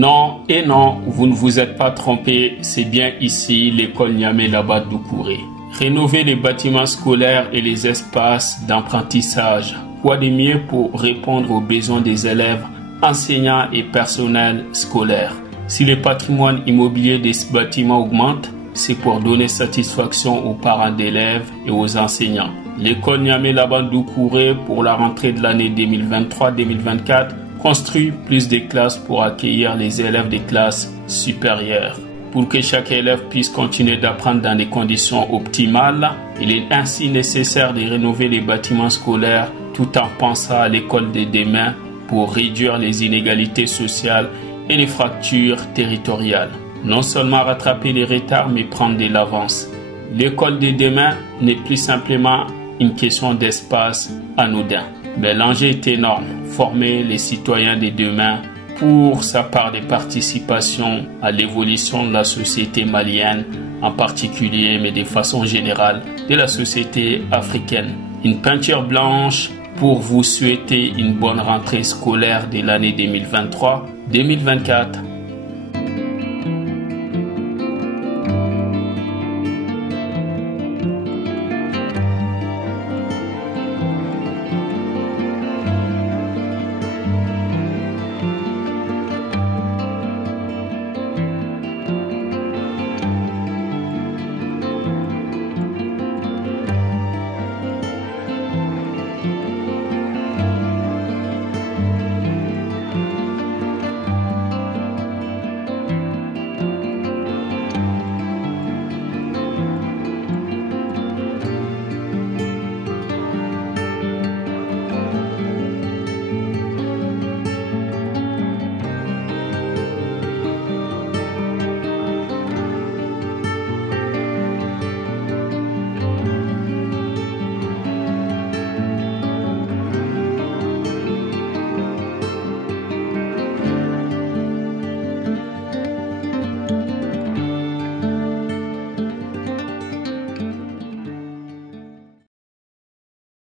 Non et non, vous ne vous êtes pas trompé, c'est bien ici l'école Niamey Labat Doucouré. Rénover les bâtiments scolaires et les espaces d'apprentissage. Quoi de mieux pour répondre aux besoins des élèves, enseignants et personnels scolaires? Si le patrimoine immobilier des bâtiments augmente, c'est pour donner satisfaction aux parents d'élèves et aux enseignants. L'école Niamey Labat Doucouré pour la rentrée de l'année 2023-2024 construit plus de classes pour accueillir les élèves des classes supérieures. Pour que chaque élève puisse continuer d'apprendre dans des conditions optimales, il est ainsi nécessaire de rénover les bâtiments scolaires tout en pensant à l'école de demain pour réduire les inégalités sociales et les fractures territoriales. Non seulement rattraper les retards, mais prendre de l'avance. L'école de demain n'est plus simplement une question d'espace anodin. Mais l'enjeu est énorme, former les citoyens de demain pour sa part de participation à l'évolution de la société malienne, en particulier, mais de façon générale, de la société africaine. Une peinture blanche pour vous souhaiter une bonne rentrée scolaire de l'année 2023-2024.